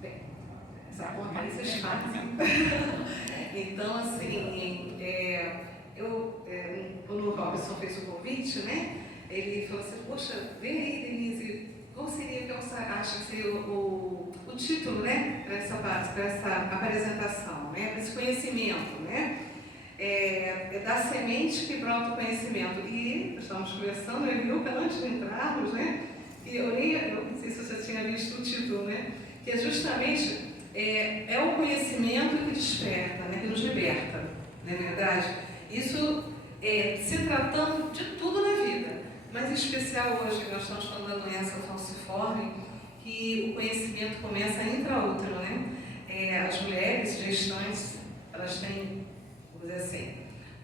Bem, essa conta aí vocês fazem. Então, assim, quando o Robson fez o convite, né, ele falou assim, poxa, vem aí, Denise, qual seria que você acha que seria o título, né, para essa apresentação, né, para esse conhecimento, né? É da semente que brota o conhecimento. E estamos conversando, eu e Milka, antes de entrarmos, né? E eu não sei se você tinha visto o título, né? Que é justamente o conhecimento que desperta, né? Que nos liberta, não é verdade? Isso se tratando de tudo na vida, mas em especial hoje, que nós estamos falando da doença falciforme, que o conhecimento começa intraútero, né? As mulheres gestantes, elas têm, vamos dizer assim,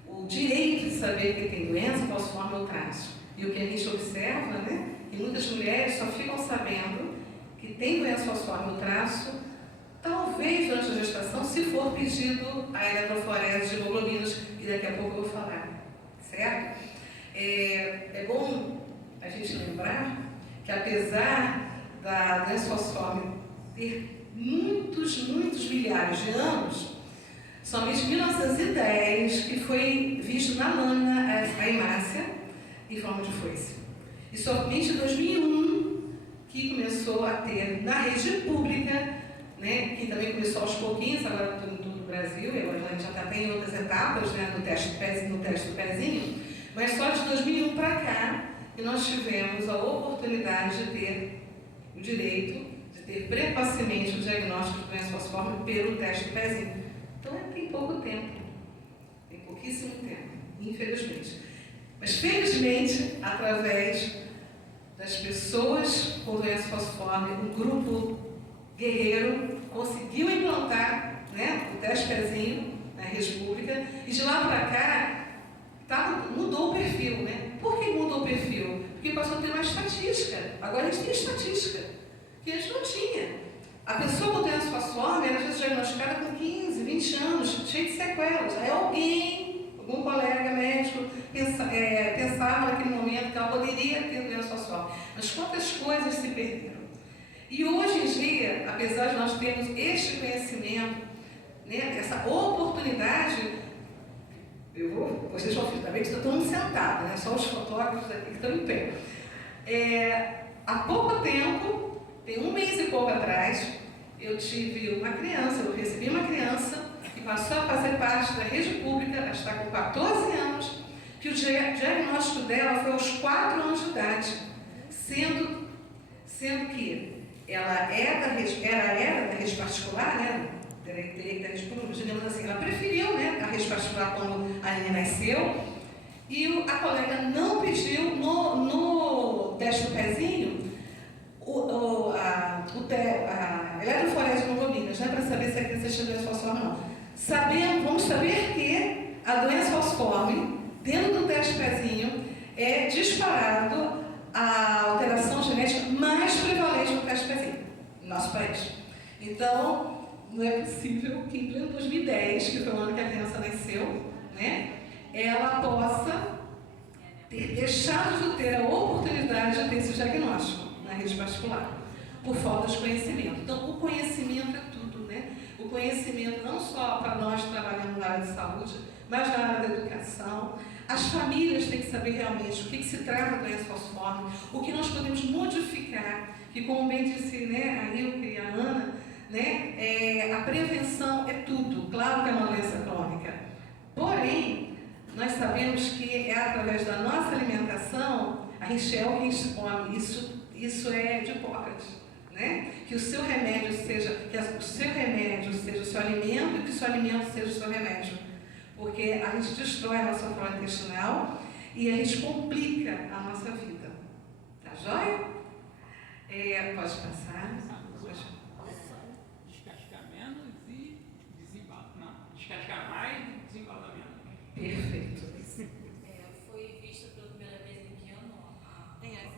o direito de saber que tem doença falciforme ou traço. E o que a gente observa, né, que muitas mulheres só ficam sabendo que tem doença falciforme ou traço, talvez durante a gestação, se for pedido a eletroforese de hemoglobinas, que daqui a pouco eu vou falar, certo? É bom a gente lembrar que apesar da doença falciforme ter muitos milhares de anos, somente em 1910 que foi visto na lâmina a hemácia em forma de foice. E somente em 2001 que começou a ter na rede pública, né, que também começou aos pouquinhos, agora em todo o Brasil, e agora a gente já está até em outras etapas, né, no teste do pezinho, mas só de 2001 para cá que nós tivemos a oportunidade de ter o direito de ter precocemente o diagnóstico de doença falciforme pelo teste do pezinho. Então tem pouco tempo, tem pouquíssimo tempo, infelizmente. Mas felizmente, através das pessoas com doença falciforme, um grupo guerreiro conseguiu implantar, né, o teste pezinho na rede pública, e de lá para cá mudou o perfil, né? Por que mudou o perfil? Porque passou a ter uma estatística. Agora a gente tem estatística, que a gente não tinha. A pessoa com doença falciforme era às vezes diagnosticada com 15, 20 anos, cheia de sequelas. Aí algum colega médico pensava naquele momento que ela poderia ter doença falciforme. Mas quantas coisas se perderam? E hoje em dia, apesar de nós termos este conhecimento, né, essa oportunidade, vocês vão ver também que está todo mundo sentado, né, só os fotógrafos aqui que estão em pé. Há pouco tempo, tem um mês e pouco atrás, eu recebi uma criança que passou a fazer parte da rede pública, ela está com 14 anos, que o diagnóstico dela foi aos 4 anos de idade, sendo que ela era da rede particular, né? Teria que ter rede pública, digamos assim, ela preferiu, né, a rede particular quando a Aline nasceu, e a colega não pediu no teste do pezinho a eletroforese de hemoglobinas, né, para saber se a criança tinha doença falciforme ou não. Vamos saber que a doença falciforme, dentro do teste pezinho, é disparado a alteração genética mais prevalente no teste pezinho, no nosso país. Então, não é possível que em pleno 2010, que foi o ano que a criança nasceu, né, ela possa ter deixado de ter a oportunidade de ter esse diagnóstico na rede particular, por falta de conhecimento. Então, o conhecimento é tudo, né? O conhecimento não só para nós que trabalhamos na área de saúde, mas na área da educação. As famílias têm que saber realmente o que se trata da doença falciforme, o que nós podemos modificar, que como bem disse, né, a Rilke e a Ana, né, a prevenção é tudo. Claro que é uma doença crônica. Porém, nós sabemos que é através da nossa alimentação, a gente é o que a gente come. Isso é de Hipócrates, né? Que o seu remédio seja o seu alimento e que o seu alimento seja o seu remédio. Porque a gente destrói a nossa flora intestinal e a gente complica a nossa vida. Tá joia? Pode passar. Descascar menos e desembalar. Não, descascar mais e desembalar menos. Perfeito. Foi vista pela primeira vez em que ano?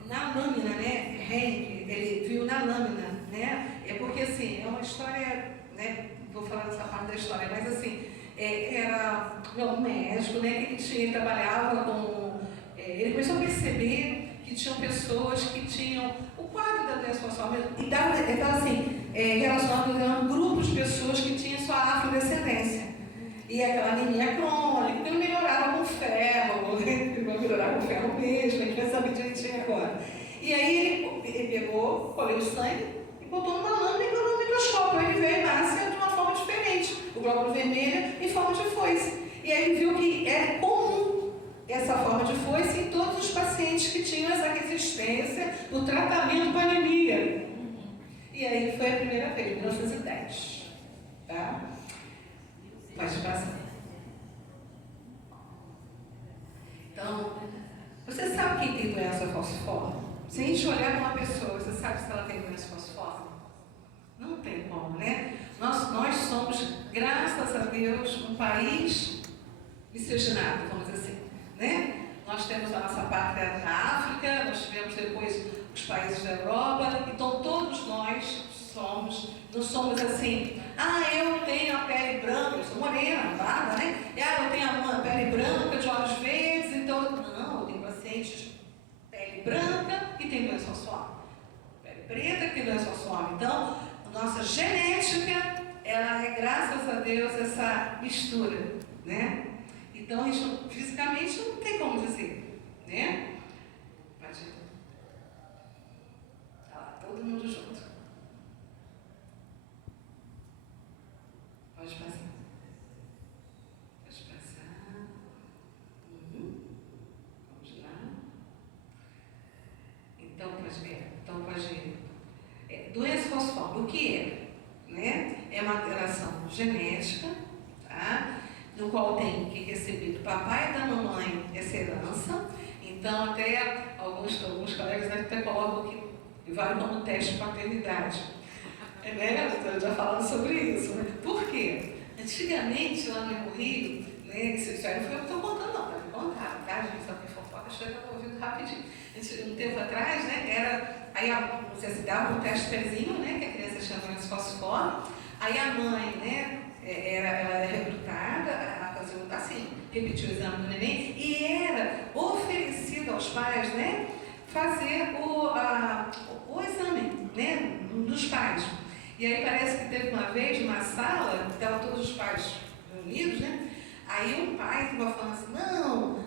Na lâmina, né? Henrique, ele viu na lâmina, né? É porque assim, é uma história, né? Vou falar dessa parte da história, mas assim, era um médico, né? Que ele trabalhava com. Ele começou a perceber que tinham pessoas que tinham o quadro da doença falciforme e estava assim, relacionado E aquela anemia crônica, que não melhorava com ferro, né? Vai melhorar com ferro mesmo, a gente vai saber direitinho agora. E aí ele pegou, colheu o sangue e botou numa lâmina e colocou no microscópio. Aí ele viu a hemácia de uma forma diferente, o glóbulo vermelho em forma de foice. E aí ele viu que era comum essa forma de foice em todos os pacientes que tinham essa resistência no tratamento com anemia. E aí foi a primeira vez, 1910. Tá? Pode passar. Então, você sabe quem tem doença falciforme? Se a gente olhar para uma pessoa, você sabe se ela tem doença falciforme? Não tem como, né? Nós somos, graças a Deus, um país miscigenado, vamos dizer assim, né? Nós temos a nossa pátria na África, nós tivemos depois os países da Europa, então todos nós não somos assim, eu tenho a pele branca, eu sou morena, barba, né? Eu tenho a pele branca, de olhos verdes, então, não, eu tenho pacientes pele branca que tem doença falciforme, pele preta que tem doença falciforme. Então, nossa genética, ela é, graças a Deus, essa mistura, né? Então, a gente fisicamente não tem como dizer, né? Pode ir. Tá lá, todo mundo junto. Pode passar. Pode passar. Vamos lá. Então, pode ir. Doença falciforme, o que é? Né? É uma alteração genética, tá? No qual tem que receber do papai e da mamãe essa herança. Então, até alguns colegas até colocam que vale como teste de paternidade. Né? Eu já falando sobre isso. Né? Por quê? Antigamente, lá no Rio, né, isso aí não foi eu que estou contando, não, para me contar, tá, gente? Só que fofoca, acho que eu estou ouvindo rapidinho. Um tempo atrás, né, aí você se dava um teste pezinho, né, que a criança chama de falciforme, aí a mãe, né, ela era recrutada a fazer assim, repetir o exame do neném, e era oferecido aos pais, né, fazer o exame, né, dos pais. E aí parece que teve uma vez uma sala, estavam todos os pais reunidos, né? Aí um pai estava falando assim, não,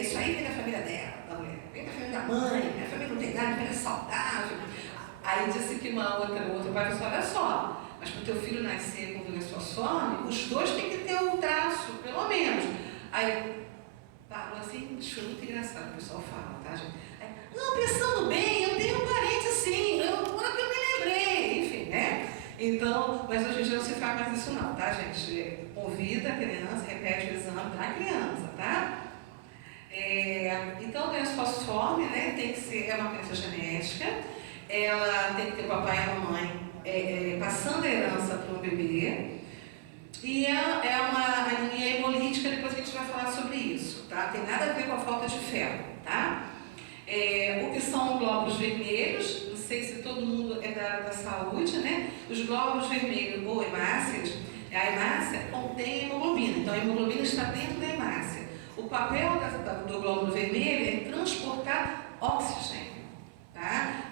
isso aí vem da família dela, da mulher, vem da família da mãe, a família não tem nada, a família é saudável. Aí disse que outro pai disse, olha só, mas para o teu filho nascer com doença falciforme, os dois têm que ter o traço, pelo menos. Aí parou assim, isso foi muito engraçado, o pessoal fala, tá, gente? Aí, não, pensando bem, eu tenho um parente assim, agora que eu me lembrei, enfim, né? Então, mas hoje em dia não se faz mais isso não, tá, gente? Convida a criança, repete o exame da criança, tá? Então, a doença falciforme, né, tem que ser, é uma doença genética, ela tem que ter o papai e a mamãe passando a herança para o bebê, e é uma anemia hemolítica, depois a gente vai falar sobre isso, tá? Tem nada a ver com a falta de ferro, tá? O que são glóbulos vermelhos, não sei se todo mundo é da área da saúde, né? Os glóbulos vermelhos ou hemácias, a hemácia contém hemoglobina, então a hemoglobina está dentro da hemácia. O papel do glóbulo vermelho é transportar oxigênio, tá?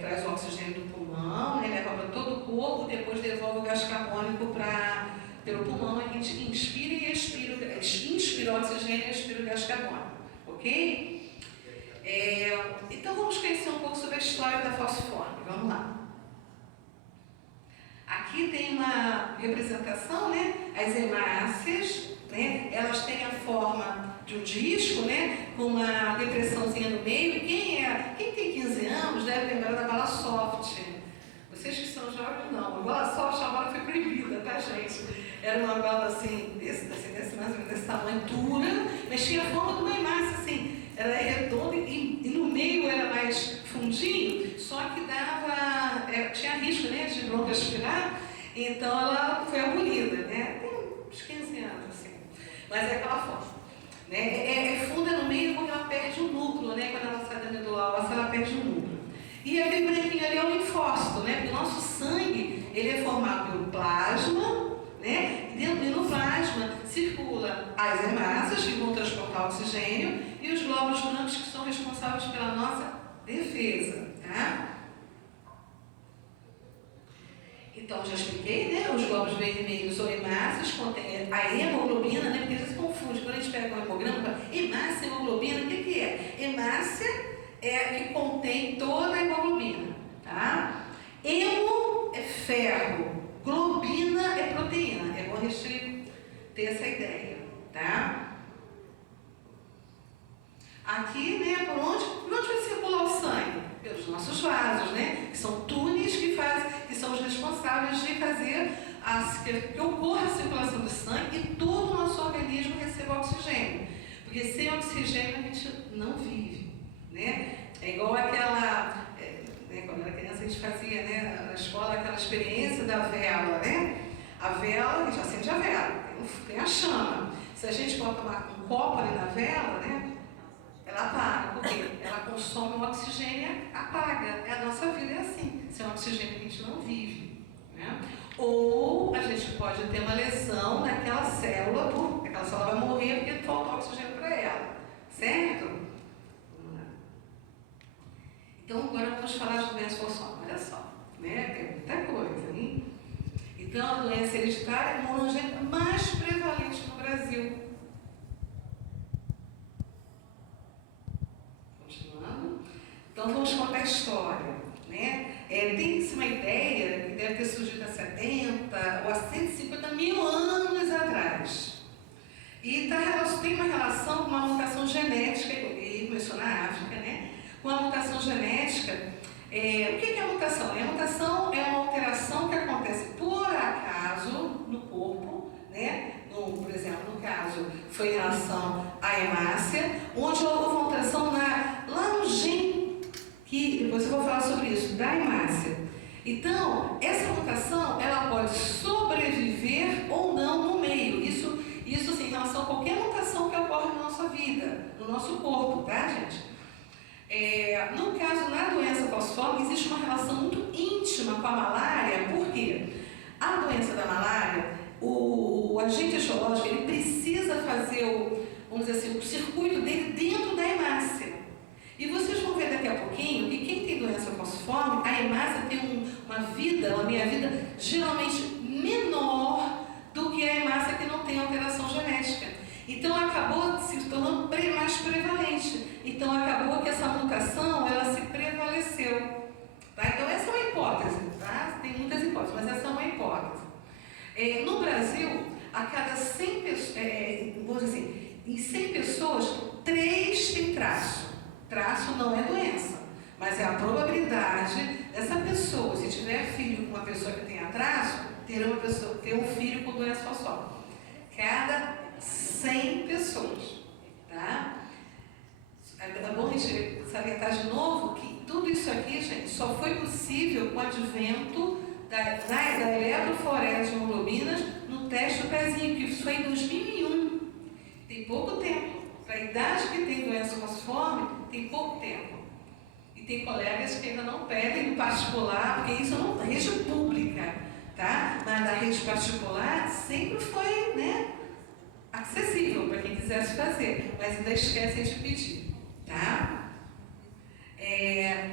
Traz o oxigênio do pulmão, né? Leva para todo o corpo, depois devolve o gás carbônico pelo pulmão, a gente inspira e expira, inspira o oxigênio e expira o gás carbônico, ok? Então vamos conhecer um pouco sobre a história da falciforme, vamos lá. Aqui tem uma representação, né? As hemácias, né? Elas têm a forma de um disco, né? Com uma depressãozinha no meio. E quem tem 15 anos deve lembrar da bala soft. Vocês que são jovens, não. A bala soft agora foi proibida, tá, gente? Era uma bala assim, mais ou menos desse tamanho, dura, mas tinha a forma de uma hemácia, assim. Ela é redonda e no meio era mais fundinho, só que tinha risco, né, de broncoaspirar, então ela foi abolida, né? Tem uns 15 anos, assim. Mas é aquela forma. Né? É funda no meio porque ela perde o núcleo, né? Quando ela sai da medula óssea, ela perde o núcleo. E aquele branquinho ali é o linfócito, né? Porque o nosso sangue, ele é formado pelo plasma, né? E no plasma circula as hemácias que vão transportar oxigênio e os glóbulos brancos que são responsáveis pela nossa defesa, tá? Então, já expliquei, né? Os glóbulos vermelhos ou hemácias contêm a hemoglobina, né? Porque a gente se confunde. Quando a gente pega um hemograma, fala, hemácia, hemoglobina, o que é? Hemácia é a que contém toda a hemoglobina, tá? Hemo é ferro, globina é proteína. É bom a gente ter essa ideia, tá? Aqui, né, por onde vai circular o sangue? Pelos nossos vasos, né? Que são túneis que são os responsáveis de fazer que ocorra a circulação do sangue e todo o nosso organismo receba oxigênio. Porque sem oxigênio a gente não vive, né? É igual aquela, né, quando era criança a gente fazia, né, na escola aquela experiência da vela, né? A vela, a gente acende a vela, tem a chama. Se a gente bota um copo ali na vela, né? Ela apaga, porque ela consome o oxigênio e apaga. A nossa vida é assim. Sem oxigênio a gente não vive, né? Ou a gente pode ter uma lesão naquela célula, aquela célula vai morrer porque falta oxigênio para ela, certo? Vamos lá. Então agora vamos falar de doença falciforme. Olha só, né? Tem muita coisa, hein? Então a doença hereditária é a monogênica mais prevalente no Brasil. Então vamos contar a história, né? Tem-se uma ideia que deve ter surgido há 70 ou há 150 mil anos atrás. E tem uma relação com uma mutação genética, ele começou na África, né? Com a mutação genética. O que é a mutação? A mutação é uma alteração que acontece por acaso no corpo, né? Por exemplo, no caso, foi em relação à hemácia, onde houve uma alteração lá no gene, que depois eu vou falar sobre isso, da hemácia. Então, essa mutação, ela pode sobreviver ou não no meio. Isso assim, em relação a qualquer mutação que ocorre na nossa vida, no nosso corpo, tá, gente? No caso, na doença falciforme, existe uma relação muito íntima com a malária. Por quê? A doença da malária, o agente etiológico, ele precisa fazer vamos dizer assim, o circuito dele dentro da hemácia. E vocês vão ver daqui a pouquinho que quem tem doença falciforme, a hemácia tem uma meia-vida geralmente menor do que a hemácia que não tem alteração genética. Então acabou se tornando mais prevalente. Então acabou que essa mutação, ela se prevaleceu. Tá? Então essa é uma hipótese, tá? Tem muitas hipóteses, mas essa é uma hipótese. No Brasil, a cada 100 pessoas, vamos dizer assim, em 100 pessoas, 3 têm traço. Traço não é doença, mas é a probabilidade dessa pessoa, se tiver filho com uma pessoa que tenha traço, ter um filho com doença falciforme. Cada 100 pessoas, tá? É bom a gente salientar de novo que tudo isso aqui, gente, só foi possível com o advento da eletroforese de hemoglobinas no teste do pezinho, que foi em 2001. Tem pouco tempo. Para a idade que tem doença falciforme, tem pouco tempo. E tem colegas que ainda não pedem no particular, porque isso é uma rede pública, tá? Mas na rede particular sempre foi, né, acessível para quem quisesse fazer, mas ainda esquecem de pedir, tá?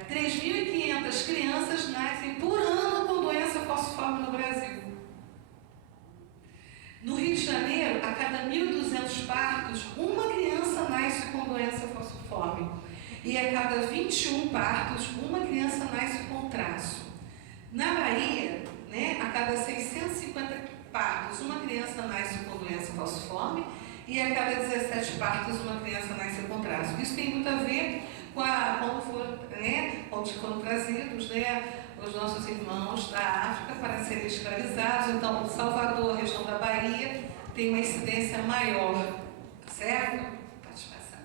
3.500 crianças nascem por ano com doença falciforme no Brasil. No Rio de Janeiro, a cada 1.200 partos, uma criança nasce com doença falciforme. E a cada 21 partos, uma criança nasce com traço. Na Bahia, né, a cada 650 partos, uma criança nasce com doença falciforme. E a cada 17 partos, uma criança nasce com traço. Isso tem muito a ver com quando foram trazidos, né, os nossos irmãos da África para serem escravizados. Então, Salvador, região da Bahia, tem uma incidência maior, certo? Pode passar.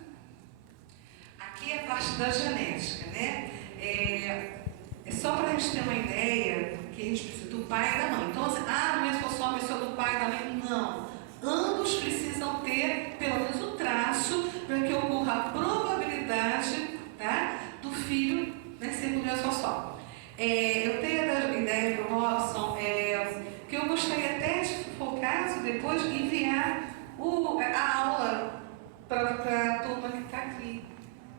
Aqui é a parte da genética, né? É só para a gente ter uma ideia que a gente precisa do pai e da mãe. Então, assim, doença falciforme é só do pai e da mãe? Não. Ambos precisam ter pelo menos o traço para que ocorra a probabilidade, tá, do filho nascer com doença falciforme. Eu tenho a ideia para o Robson, que eu gostaria até, se for o caso, depois enviar a aula para a turma que está aqui.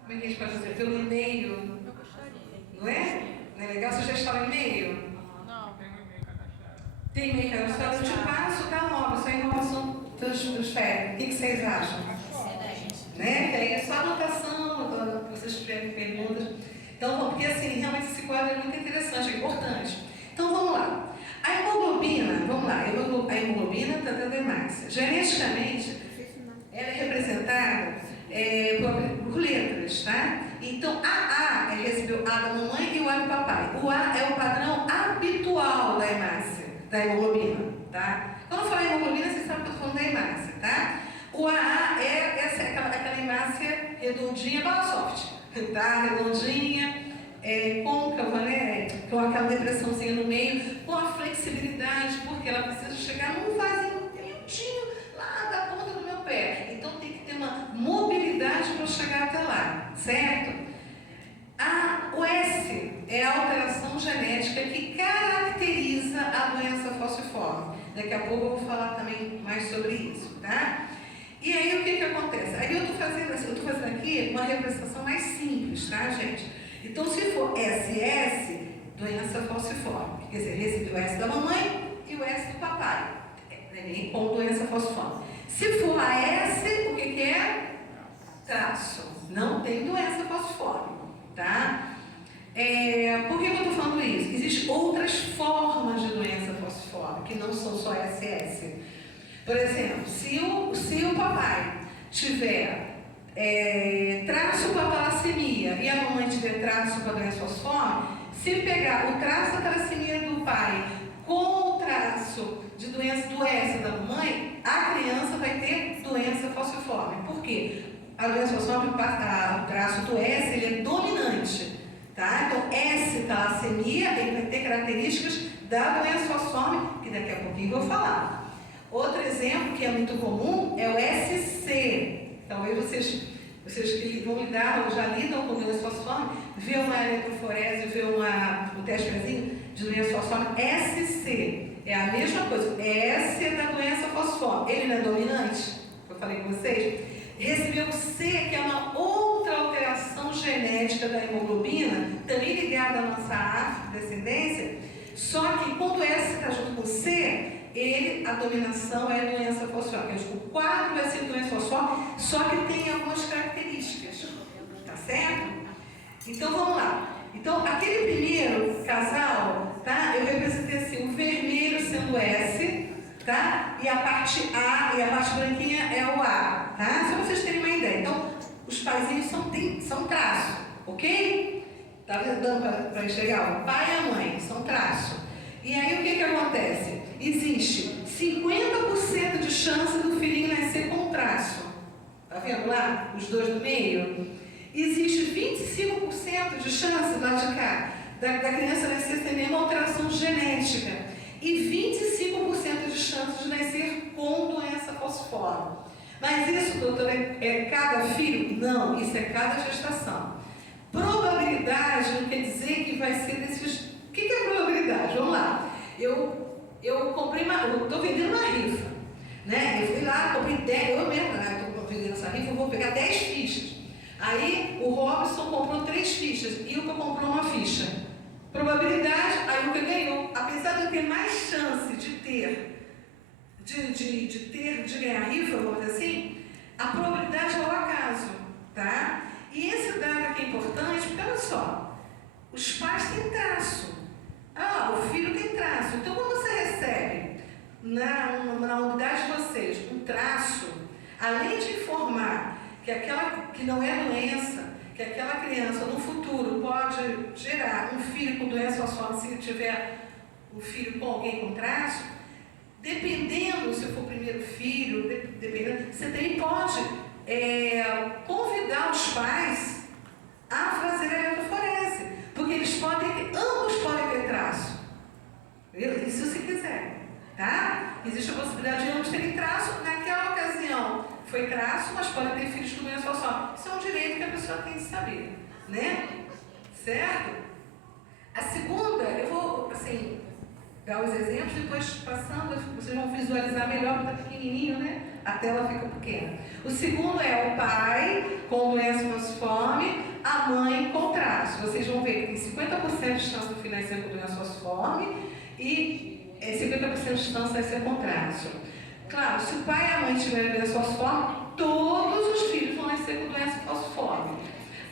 Como é que a gente pode dizer? Pelo e-mail. Eu gostaria. Não é? Não é legal? Você já está no e-mail? Não. Tem um e-mail cadastro. Tem meio que eu te passo, tá nova, isso aí é informação dos férias. O que vocês acham? Né? Que aí é só anotação, quando vocês tiverem perguntas. Então, porque assim, realmente esse quadro é muito interessante, é importante. Então, vamos lá. A hemoglobina, vamos lá, a hemoglobina hemácia. Geneticamente, ela é representada por letras, tá? Então, a recebeu A da mamãe e o A do papai. O A é o padrão habitual da hemácia, da hemoglobina, tá? Quando eu falar hemoglobina, vocês sabem que eu estou falando da hemácia, tá? O AA é aquela hemácia redondinha, balasoft, tá? Redondinha, côncava, né? Com aquela depressãozinha no meio, com a flexibilidade, porque ela precisa chegar num vasinho miudinho lá da ponta do meu pé. Então tem que ter uma mobilidade para chegar até lá, certo? O S é a alteração genética que caracteriza a doença falciforme. Daqui a pouco eu vou falar também mais sobre isso, tá? E aí o que acontece? Aí eu estou fazendo aqui uma representação mais simples, tá, gente? Então, se for SS, doença falciforme, quer dizer, recebeu o S da mamãe e o S do papai, com doença falciforme. Se for AS, o que é? Traço. Não tem doença falciforme, tá? Por que eu estou falando isso? Existem outras formas de doença falciforme, que não são só SS. Por exemplo, se o papai tiver traço com a talassemia e a mamãe tiver traço com a doença falciforme, se pegar o traço da talassemia do pai com o traço de doença do S da mamãe, a criança vai ter doença falciforme. Por quê? A doença falciforme, o traço do S, ele é dominante, tá? Então, S talassemia, ele vai ter características da doença falciforme, que daqui a pouquinho eu vou falar. Outro exemplo que é muito comum é o SC. Talvez vocês que vão lidar ou já lidam com doença falciforme, vê uma eletroforese, vê o testezinho de doença falciforme, SC. É a mesma coisa. S é da doença falciforme. Ele não é dominante? Eu falei com vocês. Recebeu o C, que é uma outra alteração genética da hemoglobina, também ligada à nossa afrodescendência, só que quando o S está junto com o C, a dominação é a doença falciforme. O quadro vai ser doença falciforme, só que tem algumas características, tá certo? Então vamos lá. Então aquele primeiro casal, tá? Eu representei assim, o vermelho sendo S, tá? E a parte A e a parte branquinha é o A, tá? Só vocês terem uma ideia. Então os paizinhos são traço, ok? Tá dando para enxergar? O pai e a mãe são traço. E aí o que acontece? Existe 50% de chance do filhinho nascer com traço. Tá vendo lá? Os dois do meio. Existe 25% de chance lá de cá da criança nascer sem nenhuma alteração genética. E 25% de chance de nascer com doença falciforme. Mas isso, doutora, é cada filho? Não, isso é cada gestação. Probabilidade não quer dizer que vai ser desses... O que é probabilidade? Vamos lá. Eu comprei eu estou vendendo uma rifa, né? Eu fui lá, comprei 10, eu mesmo, estou vendendo essa rifa, eu vou pegar 10 fichas. Aí o Robson comprou 3 fichas e o Ilka comprou uma ficha. Probabilidade, a Ilka ganhou. Apesar de eu ter mais chance de ganhar a rifa, vamos dizer assim, a probabilidade é o acaso, tá? E esse dado aqui é importante, porque olha só, os pais têm traço. O filho tem traço. Então, quando você recebe na unidade de vocês um traço, além de informar que não é doença, que aquela criança no futuro pode gerar um filho com doença falciforme se tiver um filho com alguém com traço, dependendo, se for o primeiro filho, dependendo, você também pode convidar os pais a fazer a eletroforese, porque ambos podem ter traço. Isso se quiser, tá? Existe a possibilidade de ambos terem traço. Naquela ocasião foi traço, mas pode ter filhos com doença falciforme. Isso é um direito que a pessoa tem de saber, né? Certo? A segunda, eu vou, assim, dar os exemplos, depois passando, vocês vão visualizar melhor, porque está pequenininho, né? A tela fica pequena. O segundo é o pai com doença falciforme, a mãe com traço. Vocês vão ver que tem 50% de chance do filho nascer com doença falciforme e 50% de chance vai ser contrátil. Claro, se o pai e a mãe tiverem doença falciforme, todos os filhos vão nascer com doença falciforme.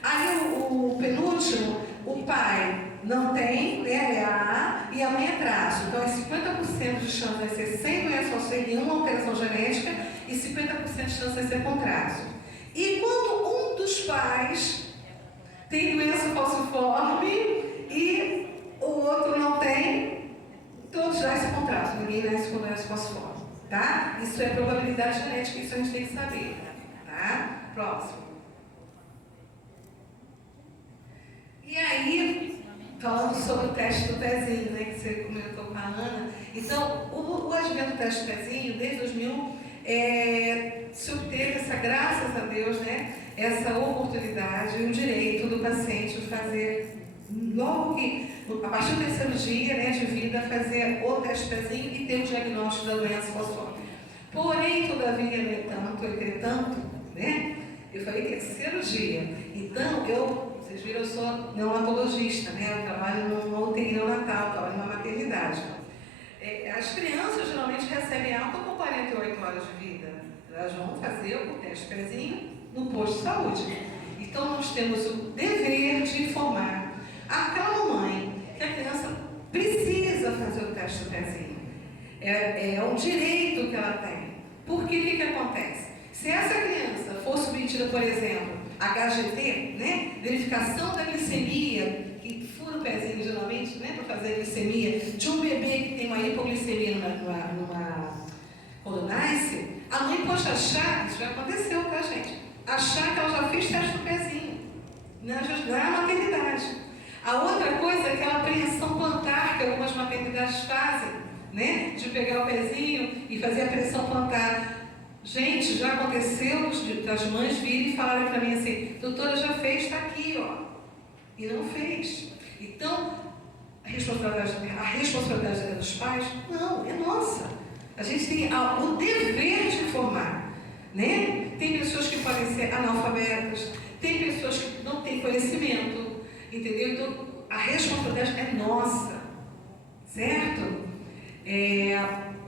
Aí o penúltimo, o pai não tem, né, é A, e a mãe é traço. Então é 50% de chance vai ser sem doença falciforme, nenhuma alteração genética, e 50% de chance vai ser contrátil. E quando um dos pais tem doença falciforme e o outro não tem, todos nascem com traço, ninguém nasce com doença falciforme, tá? Isso é probabilidade genética, isso a gente tem que saber, tá? Próximo. E aí, falando sobre o teste do pezinho, né, que você comentou com a Ana, então, o advento do teste do pezinho, desde 2001, se obteve essa, graças a Deus, né, essa oportunidade, o direito do paciente de fazer, logo que, a partir do terceiro dia, né, de vida, fazer o teste do pezinho e ter o diagnóstico da doença falciforme. Porém, todavia, entretanto, né, eu falei terceiro dia, então vocês viram, eu sou neonatologista, né? Eu trabalho numa UTI neonatal, trabalho numa maternidade. As crianças geralmente recebem alta com 48 horas de vida. Elas vão fazer o teste pezinho no posto de saúde. Então nós temos o dever de informar aquela mamãe que a criança precisa fazer o teste do pezinho. É um direito que ela tem. Porque o que acontece? Se essa criança for submetida, por exemplo, HGT, né? Verificação da glicemia, que fura o pezinho geralmente, né? Para fazer a glicemia de um bebê que tem uma hipoglicemia quando nasce, a mãe pode achar, isso já aconteceu, tá, gente? Achar que ela já fez teste do pezinho na maternidade. A outra coisa é aquela apreensão plantar que algumas maternidades fazem, né? De pegar o pezinho e fazer a apreensão plantar. Gente, já aconteceu das mães virem e falarem para mim assim: doutora, já fez, está aqui, ó. E não fez. Então, a responsabilidade é dos pais? Não, é nossa. A gente tem o dever de informar, né? Tem pessoas que podem ser analfabetas, tem pessoas que não têm conhecimento, entendeu? Então, a responsabilidade é nossa, certo?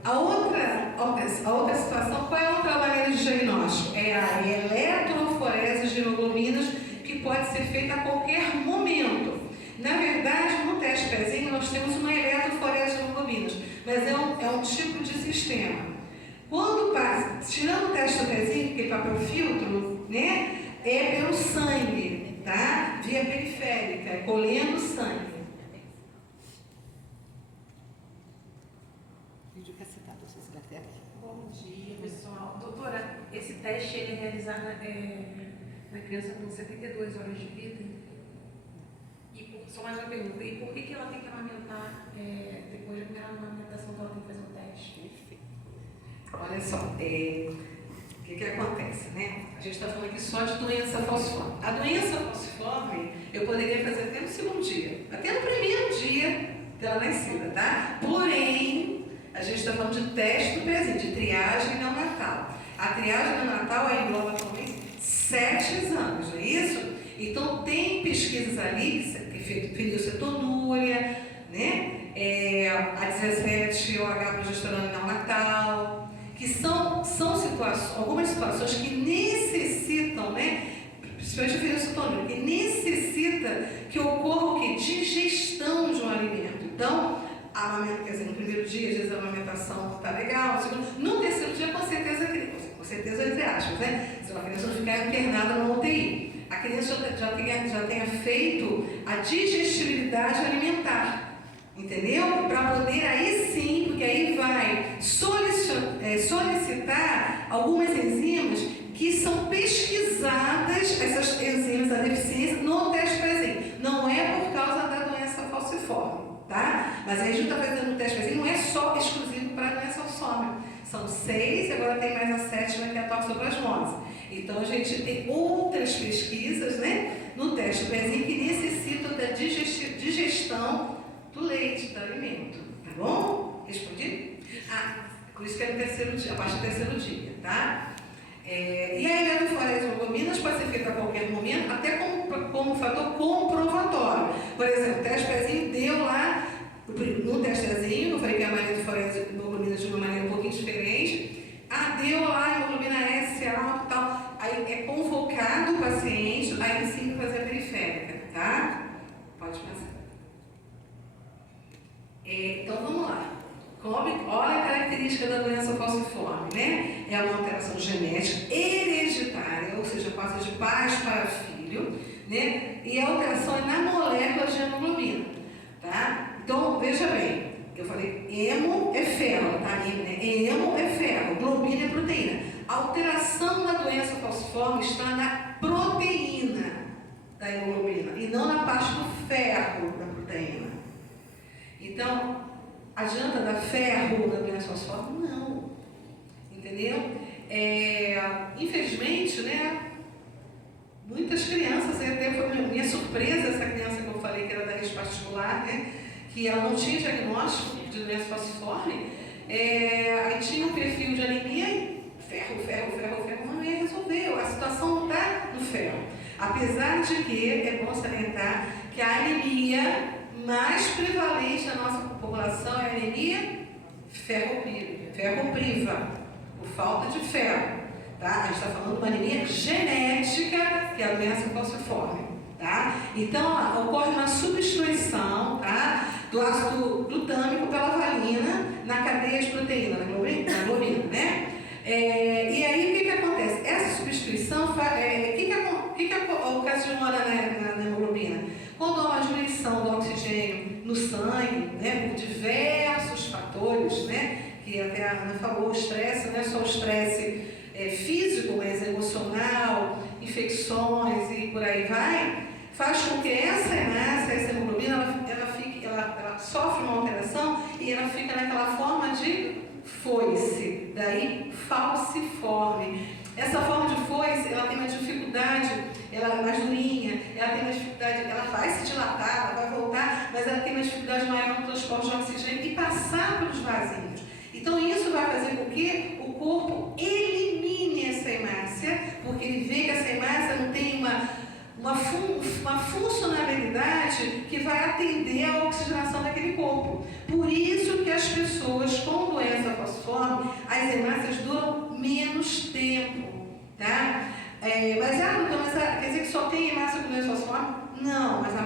A outra situação, qual é a outra maneira de diagnóstico? É a eletroforese de hemoglobinas, que pode ser feita a qualquer momento. Na verdade, no teste pezinho, nós temos uma eletroforese de hemoglobinas, mas é um tipo de sistema. Quando passa, tirando o teste do pezinho, que vai para o filtro, né, é pelo sangue, tá? Via periférica, colhendo sangue. Bom dia, pessoal. Doutora, esse teste ele é realizado na criança com 72 horas de vida? Só mais uma pergunta. E por que ela tem que amamentar depois da primeira amamentação que ela tem que fazer o teste? Olha só, o que acontece, né? A gente está falando aqui só de doença falciforme. A doença falciforme eu poderia fazer até no segundo dia, até no primeiro dia dela nascida, tá? Porém, a gente está falando de teste do pezinho, de triagem neonatal. A triagem neonatal engloba também 7 exames, não é isso? Então, tem pesquisas ali, fenilcetonúria, né? A 17-OH progesterona neonatal, que são situações, algumas situações que necessitam, né? Principalmente a fenilcetonúria, que necessita que ocorra o quê? Digestão de um alimento. Então, quer dizer, no primeiro dia, às vezes a amamentação está legal, no terceiro dia, com certeza, entre aspas, né? Se uma criança não ficar internada na UTI, a criança já tenha feito a digestibilidade alimentar, entendeu? Para poder aí sim, porque aí vai solicitar algumas enzimas que são pesquisadas, essas enzimas da deficiência, no teste pezinho. Não é por causa da doença falciforme, tá? Mas aí a gente está fazendo o teste pezinho, não é só exclusivo para a doença falciforme. São 6 e agora tem mais a 7ª, que é a toxoplasmose. Então a gente tem outras pesquisas, né, no teste do pezinho que necessitam da digestão do leite, do alimento. Tá bom? Respondi? Por isso que é no terceiro dia, a partir do terceiro dia, tá? E a eletroforese de hemoglobinas pode ser feita a qualquer momento, até como fator comprovatório. Por exemplo, o teste pezinho deu lá, no teste pezinho, eu falei que a eletroforese Olha a característica da doença falciforme, né? É uma alteração genética hereditária, ou seja, passa de pais para filho, né? E a alteração é na molécula de hemoglobina, tá? Então, veja bem, eu falei, hemo é ferro, tá? Hemo é ferro, globina é proteína. A alteração da doença falciforme está na proteína da hemoglobina e não na parte do ferro da proteína. Então, adianta dar ferro na doença falciforme? Não. Entendeu? Infelizmente, né? Muitas crianças, até foi minha surpresa essa criança que eu falei que era da rede particular, né? Que ela não tinha diagnóstico de doença falciforme, aí tinha um perfil de anemia e ferro, mas não ia resolver, a situação não está no ferro. Apesar de que é bom salientar que a anemia mais prevalente na nossa população é a anemia ferropriva, por falta de ferro. Tá? A gente está falando de uma anemia genética, que é a doença falciforme. Tá? Então, ocorre uma substituição, tá, do ácido glutâmico pela valina na cadeia de proteína, na globina, né? E aí, o que acontece? Essa substituição, o que ocasiona na hemoglobina? Quando há uma diminuição do oxigênio no sangue, né, por diversos fatores, né, que até a Ana falou, o estresse, não é só o estresse físico, mas emocional, infecções e por aí vai, faz com que essa hemácia, essa hemoglobina, ela sofre uma alteração e ela fica naquela forma de foice, daí falciforme. Essa forma de foice, ela tem uma dificuldade, ela é mais durinha, ela tem uma dificuldade, ela vai se dilatar, ela vai voltar, mas ela tem uma dificuldade maior no transporte de oxigênio e passar pelos vasinhos. Então isso vai fazer com que o corpo elimine essa hemácia, porque ele vê que essa hemácia não tem uma funcionalidade que vai atender à oxigenação daquele corpo. Por isso que as pessoas com doença falciforme, as hemácias duram menos tempo, tá? Mas quer dizer que só tem hemácia com doença falciforme? Não, mas a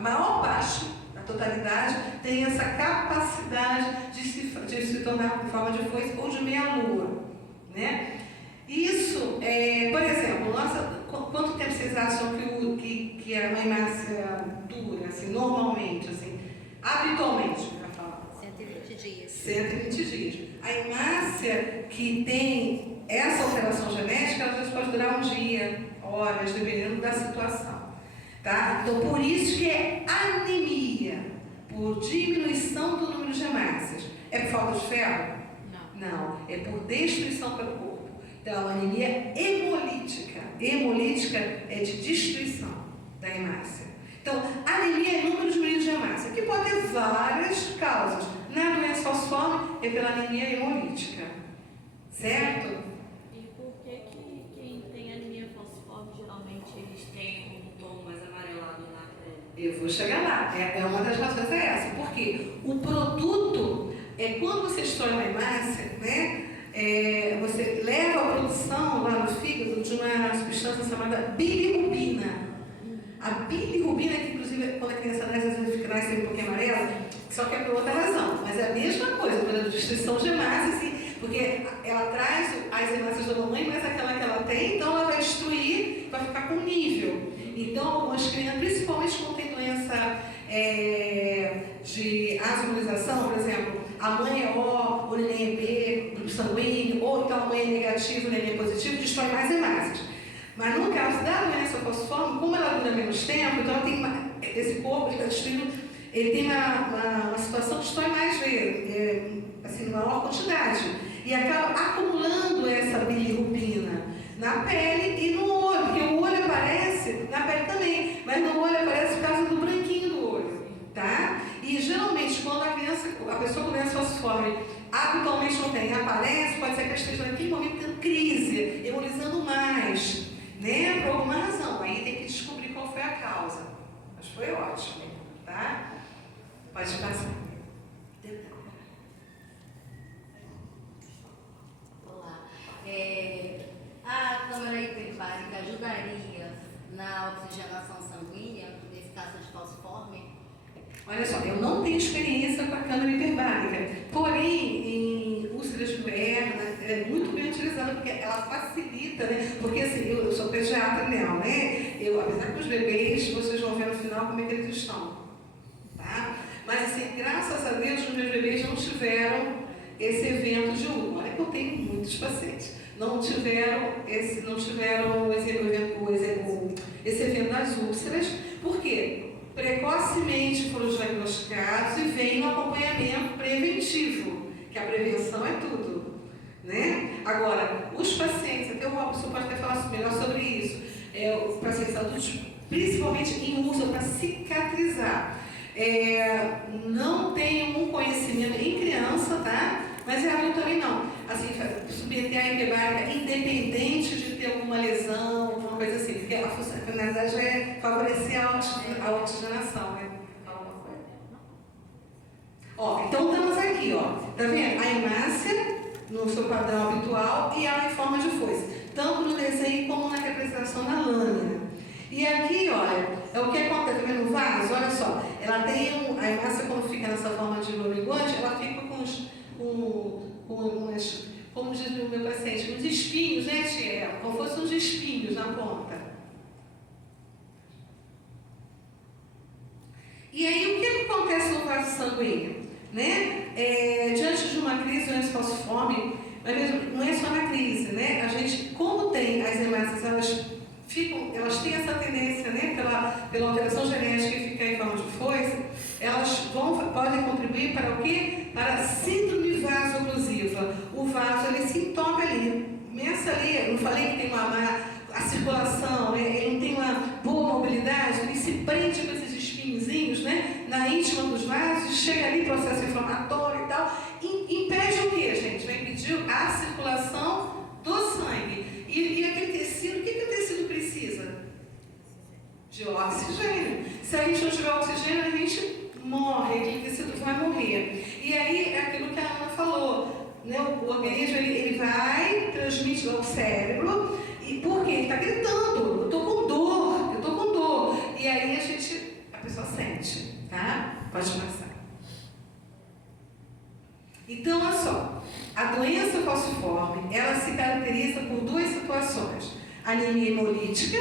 maior parte, a totalidade, tem essa capacidade de se tornar em forma de foice ou de meia-lua, né? Isso, por exemplo, quanto tempo vocês acham que é uma hemácia dura, assim, normalmente, assim, habitualmente, para falar? 120 dias. 120 dias. A hemácia que tem essa alteração genética, às vezes pode durar um dia, horas, dependendo da situação. Tá? Então, por isso que é anemia, por diminuição do número de hemácias. É por falta de ferro? Não, é por destruição pelo corpo. Então, a anemia hemolítica. Hemolítica é de destruição da hemácia. Então, anemia é número diminuído de hemácia, que pode ter várias causas. Na doença falciforme é pela anemia hemolítica. Certo? E por que quem tem anemia falciforme, geralmente eles têm um tom mais amarelado na pele? Eu vou chegar lá. Uma das razões é essa. Porque o produto, quando você estoura uma hemácia, né? Você leva a produção lá no fígado de uma substância chamada bilirrubina. A bilirrubina, que inclusive quando a criança nasce, às vezes fica um pouquinho amarela, só que é por outra razão, mas é a mesma coisa, pela destruição de hemácias, assim, porque ela traz as hemácias da mamãe, mas aquela que ela tem, então ela vai destruir, vai ficar com nível. Então, algumas crianças, principalmente quando tem doença de asimilação, por exemplo, a mãe é O, o neném é B, grupo sanguíneo, ou então a mãe é negativa, o neném é positivo, destrói mais hemácias. Mas no caso da doença falciforme, como ela dura menos tempo, então ela tem esse corpo que está destruindo, ele tem uma situação que destrói mais vezes, assim, maior quantidade. E acaba acumulando essa bilirrubina na pele e no olho, porque o olho aparece, na pele também, mas no olho aparece por causa do branquinho do olho, tá? E geralmente quando a pessoa com doença falciforme habitualmente não tem, aparece, pode ser que ela esteja naquele momento tendo crise, hemolizando mais, né? Por alguma razão. Aí tem que descobrir qual foi a causa. Mas foi ótimo, tá? Pode passar. Olá. A câmara hiperbárica ajudaria na oxigenação sanguínea, nesse caso de falciforme? Olha só, eu não tenho experiência com a câmara hiperbárica, porém patrinel, né? Apesar que os bebês, vocês vão ver no final como é que eles estão, tá? Mas assim, graças a Deus, os meus bebês não tiveram esse evento de útero. Olha que eu tenho muitos pacientes. Não tiveram esse evento das úlceras. Por quê? Precocemente foram diagnosticados e vem no acompanhamento preventivo, que a prevenção é tudo, né? Agora, os pacientes, até o Robson pode até falar melhor sobre isso, os pacientes adultos, principalmente em uso para cicatrizar, não tem um conhecimento em criança, tá? Mas em adulto também não. Assim, submeter a hipebárica independente de ter alguma lesão, alguma coisa assim, porque a finalidade é favorecer a oxigenação, né? Ó, então estamos aqui, ó. Tá vendo? A hemácia no seu padrão habitual e ela em forma de foice, tanto no desenho como na representação na lâmina. E aqui, olha, é o que acontece, tá vendo o vaso? Olha só, ela tem a hemácia quando fica nessa forma de lomigante, ela fica como diz o meu paciente, uns espinhos, né, tia? Como fossem uns espinhos na ponta. E aí, o que acontece no vaso sanguíneo? Né? Diante de uma crise de doença falciforme, mas veja, não é só na crise, né? A gente, como tem as hemácias, elas têm essa tendência, né, pela alteração genética e ficar em forma de foice, elas podem contribuir para o quê? Para a síndrome vaso-oclusiva. O vaso, ele se entope ali. Nessa ali, eu não falei que tem a circulação, né? Ele não tem uma boa mobilidade, ele se prende com esses espinhozinhos, né? Na íntima dos vasos, chega ali, processo inflamatório e tal, impede o quê, gente? Vai impedir a circulação do sangue. E aquele tecido, o que o tecido precisa? De oxigênio. Se a gente não tiver oxigênio, a gente morre, aquele tecido vai morrer. E aí, é aquilo que a Ana falou, né? O organismo, ele vai, transmite ao cérebro, e por quê? Ele está gritando, eu estou com dor. E aí a pessoa sente, tá? Pode passar. Então, olha só, a doença falciforme, ela se caracteriza por duas situações. Anemia hemolítica,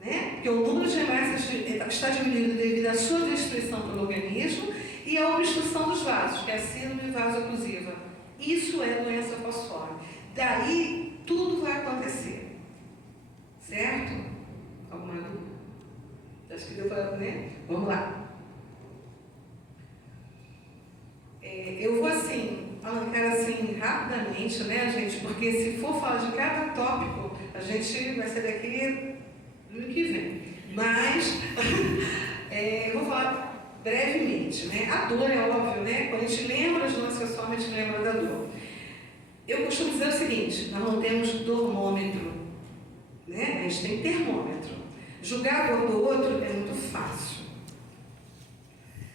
né? Porque o número de hemácias está diminuindo devido à sua destruição pelo organismo, e a obstrução dos vasos, que é a síndrome vaso-oclusiva. Isso é doença falciforme. Daí, tudo vai acontecer. Certo? Alguma dúvida? Acho que deu para, né? Vamos lá. Eu vou assim, arrancar assim rapidamente, né, gente? Porque se for falar de cada tópico, a gente vai ser daqui no ano que vem. Mas eu vou falar brevemente, né? A dor é óbvio, né? Quando a gente lembra de doença falciforme, a gente lembra da dor. Eu costumo dizer o seguinte: nós não temos dormômetro, né? A gente tem termômetro. Julgar a dor do outro é muito fácil.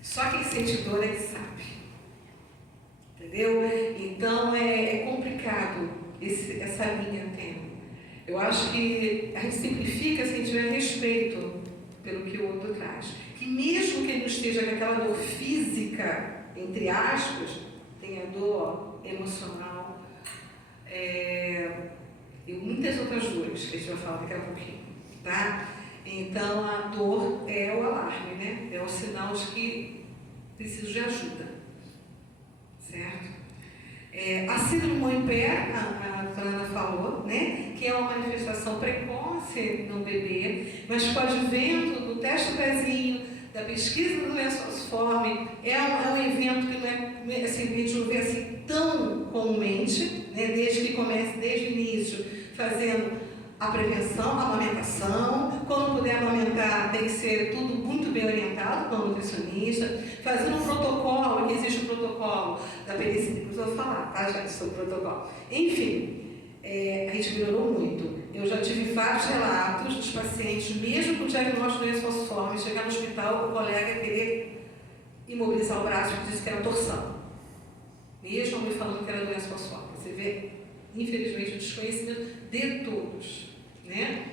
Só quem sente dor é que sabe. Entendeu? Então é complicado essa linha tênue. Eu acho que a gente simplifica se a gente tiver respeito pelo que o outro traz. Que mesmo que ele não esteja com aquela dor física, entre aspas, tem a dor emocional e muitas outras dores que a gente vai falar daqui a pouquinho, tá? Então a dor é o alarme, né? É o sinal de que preciso de ajuda. Certo? A síndrome Moipert, a Fernanda falou, né? Que é uma manifestação precoce no bebê, mas com o advento do teste do pezinho, da pesquisa do doença falciforme, é um evento que não é assim, a gente não vê assim tão comumente, né? Desde que comece, desde o início, fazendo a prevenção, a amamentação. Quando puder amamentar, tem que ser tudo muito bem orientado com o nutricionista, fazendo um protocolo, que existe um protocolo da perícia, depois eu vou falar, tá, gente, sobre o protocolo. Enfim, a gente melhorou muito. Eu já tive vários relatos dos pacientes, mesmo com diagnóstico de doença falciforme, chegar no hospital, o colega querer imobilizar o braço porque disse que era torção. Mesmo me falando que era doença falciforme. Você vê, infelizmente, o desconhecimento de todos, né?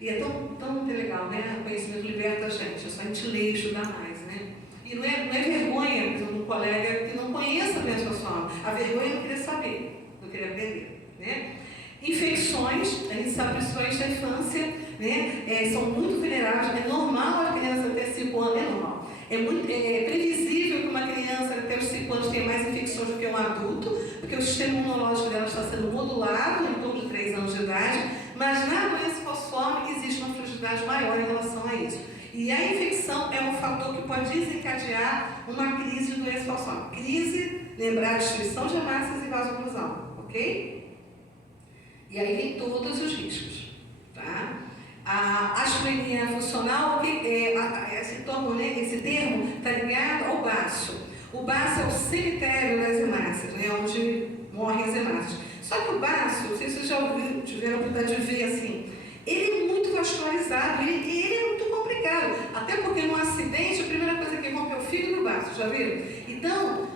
E é tão legal, né? O conhecimento liberta a gente, é só a gente ler e estudar mais, né? E não é vergonha, por exemplo, um colega que não conheça a doença falciforme. A vergonha é não querer saber, não querer aprender, né? Infecções, a gente sabe principalmente da infância, né? São muito vulneráveis. É normal a criança até 5 anos, é normal. É previsível que uma criança até os 5 anos tenha mais infecções do que um adulto, porque o sistema imunológico dela está sendo modulado em torno de 3 anos de idade, mas na doença falciforme existe uma fragilidade maior em relação a isso. E a infecção é um fator que pode desencadear uma crise de doença falciforme. Crise, lembrar, destruição de hemácias e vasoclusão, ok? E aí vem todos os riscos, tá? A astronomia funcional, esse termo está ligado ao baço. O baço é o cemitério das hemácias, né, onde morrem as hemácias. Só que o baço, não sei se vocês já tiveram a oportunidade de ver assim, ele é muito vascularizado e ele é muito complicado. Até porque num acidente, a primeira coisa que rompe é o fígado e o baço, já viram? Então,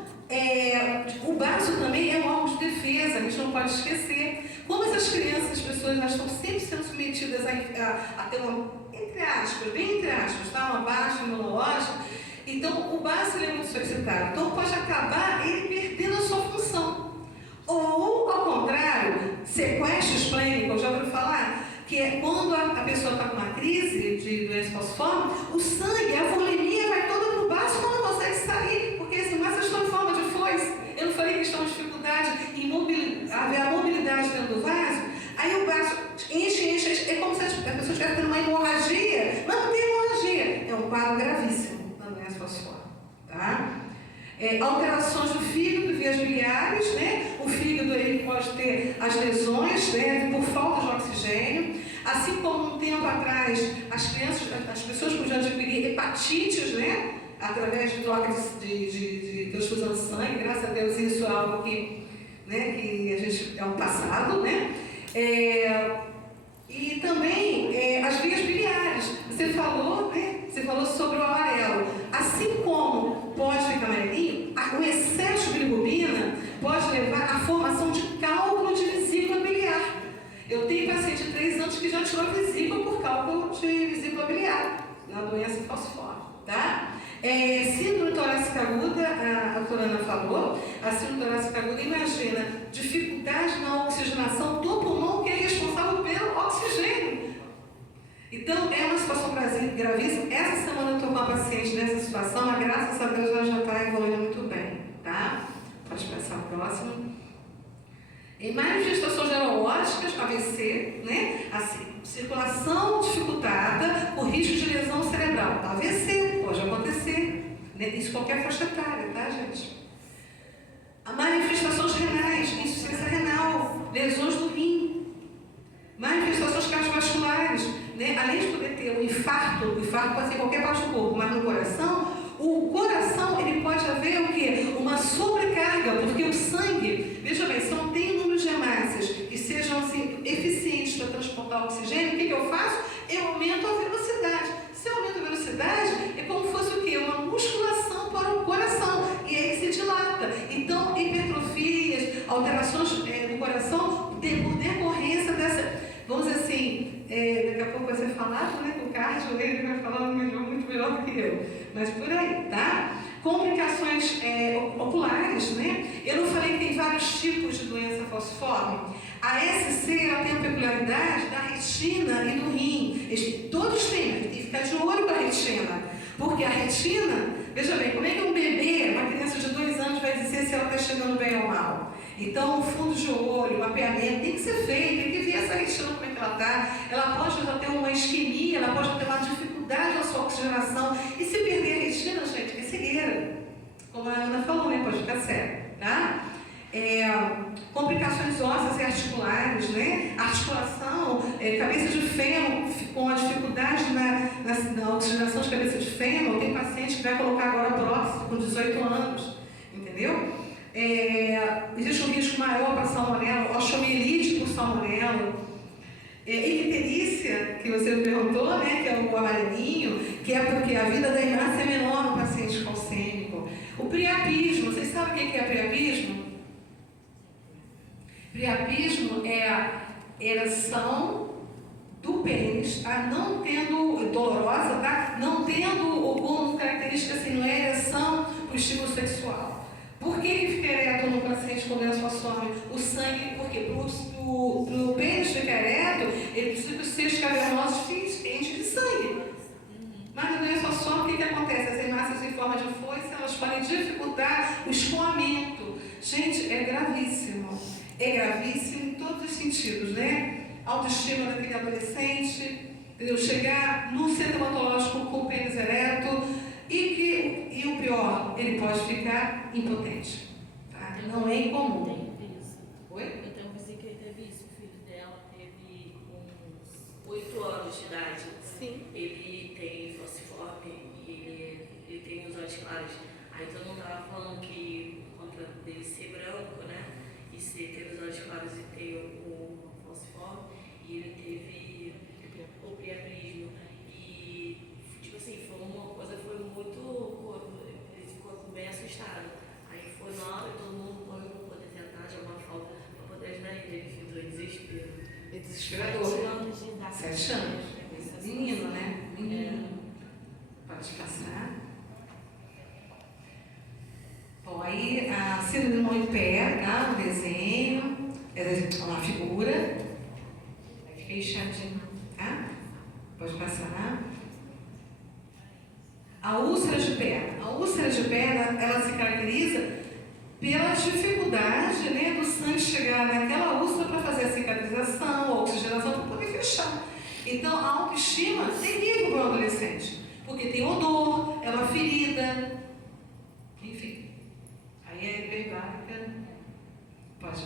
o baço também é um órgão de defesa, a gente não pode esquecer. Como essas crianças, as pessoas, elas estão sempre sendo submetidas a ter uma, entre aspas, bem entre aspas, tá? Uma baixa imunológica, então o baço ele é muito solicitado. Então pode acabar ele perdendo a sua função. Ou, ao contrário, sequestro esplênico, já ouviu falar? Que é quando a pessoa está com uma crise de doença falciforme, o sangue, a volemia vai toda para o baço, quando não consegue sair, porque as hemácias estão em forma de foice. Eu não falei que estão em dificuldade em haver a mobilidade dentro do vaso? Aí o baço enche, é como se a pessoa estivesse tendo uma hemorragia, mas não tem hemorragia. É um quadro gravíssimo na doença falciforme, tá? Alterações do fígado, vias biliares, né? O fígado ele pode ter as lesões, né, por falta de oxigênio. Assim como um tempo atrás, as pessoas podiam adquirir hepatites, né? Através de troca de transfusão de sangue. Graças a Deus isso é algo que, né, que a gente é um passado, né? E também as vias biliares. Você falou, né? Você falou sobre o amarelo. Assim como pode ficar amarelinho, o excesso de bilirrubina pode levar à formação de cálculo de vesícula biliar. Eu tenho paciente de 3 anos que já tirou vesícula por cálculo de vesícula biliar, na doença falciforme, tá? Síndrome torácica aguda, a doutora Ana falou, a síndrome torácica aguda, imagina, dificuldade na oxigenação do pulmão que é responsável pelo oxigênio. Então, é uma situação gravíssima. Essa semana eu estou com uma paciente nessa situação, mas graças a Deus ela já está evoluindo muito bem, tá? Pode passar o próximo. Em manifestações neurológicas, AVC, né? Assim, circulação dificultada, o risco de lesão cerebral. AVC pode acontecer, né? Isso qualquer faixa etária, tá, gente? A manifestações renais, insuficiência renal, lesões do rim, manifestações cardiovasculares, né? Além de poder ter um infarto pode ser em qualquer parte do corpo, mas no coração, o coração ele pode haver o quê? Uma sobrecarga, porque o sangue, veja bem, se eu não tenho número de hemácias que sejam assim, eficientes para transportar oxigênio, o que eu faço? Eu aumento a velocidade. Se eu aumento a velocidade, é como se fosse o quê? Uma musculação para o coração, e aí se dilata. Então, hipertrofias, alterações no coração, por decorrência dessa, vamos dizer assim, daqui a pouco vai ser falado, né? O cardio, ele vai falar muito melhor do que eu, mas por aí, tá? Complicações oculares, né? Eu não falei que tem vários tipos de doença falciforme. A SC, ela tem a peculiaridade da retina e do rim. Todos têm, tem que ficar de olho com a retina, porque a retina, veja bem, como é que um bebê, uma criança de 2 anos vai dizer se ela está chegando bem ou mal? Então, o fundo de olho, o mapeamento tem que ser feito, tem que ver essa retina como é que ela está. Ela pode já ter uma isquemia, ela pode ter uma dificuldade na sua oxigenação. E se perder a retina, gente, é cegueira. Como a Ana falou, né? Pode ficar cego, tá? Complicações ósseas e articulares, né? Articulação, cabeça de fêmur, com a dificuldade na oxigenação de cabeça de fêmur. Tem paciente que vai colocar agora prótese com 18 anos, entendeu? Existe um risco maior para salmonela, osteomielite por salmonela, icterícia, que você perguntou, né, que é o amarelinho, que é porque a vida da hemácia é menor no paciente falcêmico. O priapismo, vocês sabem o que é priapismo? Priapismo é a ereção do pênis, não tendo, dolorosa, tá? Não tendo como característica assim, não é ereção para o estímulo sexual. Por que fica ereto no paciente paciente com doença falciforme, o sangue, porque para o pênis ficar ereto, ele precisa que os seios cavernosos enchem de sangue. Mas na doença falciforme, o que acontece? As hemácias em forma de foice, elas podem dificultar o escoamento. Gente, é gravíssimo. É gravíssimo em todos os sentidos, né? Autoestima daquele adolescente, entendeu? Chegar num centro hematológico com o pênis ereto e o pior, ele pode ficar impotente. Tá? Não é incomum. Teve isso. Oi? Eu tenho um vizinho que ele teve isso. O filho dela teve uns 8 anos de idade. Sim. Ele tem falciforme e ele tem os olhos claros. Aí todo mundo tava falando que por conta dele ser branco, né? E ter os olhos claros e ter o falciforme, e ele teve o priapismo. E, tipo assim, foi uma coisa, foi muito. Ele ficou bem assustado. Aí foi na hora que todo mundo foi para poder tentar de alguma forma para poder ajudar ele. Ele ficou em desespero. É desesperador. 7 anos de idade. 7 anos. Menino, né? Menino. Pode passar. Bom, aí a síndrome de mão em pé, tá? Um desenho, uma figura. Aí fica inchadinho, tá? Pode passar. A úlcera de perna. A úlcera de perna, ela se caracteriza pela dificuldade, né, do sangue chegar naquela úlcera para fazer a cicatrização, a oxigenação, para poder fechar. Então, a autoestima é terrível para o adolescente, porque tem odor, é uma ferida, enfim. Aí é hiperbárica, pode.